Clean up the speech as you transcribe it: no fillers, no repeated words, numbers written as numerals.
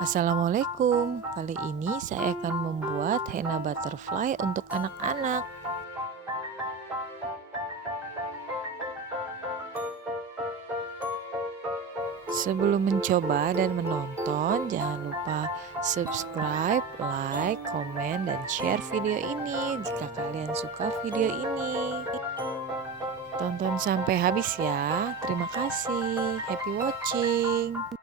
Assalamualaikum, kali ini saya akan membuat henna butterfly untuk anak-anak. Sebelum mencoba dan menonton, jangan lupa subscribe, like, komen, dan share video ini jika kalian suka video ini. Tonton sampai habis ya. Terima kasih. Happy watching.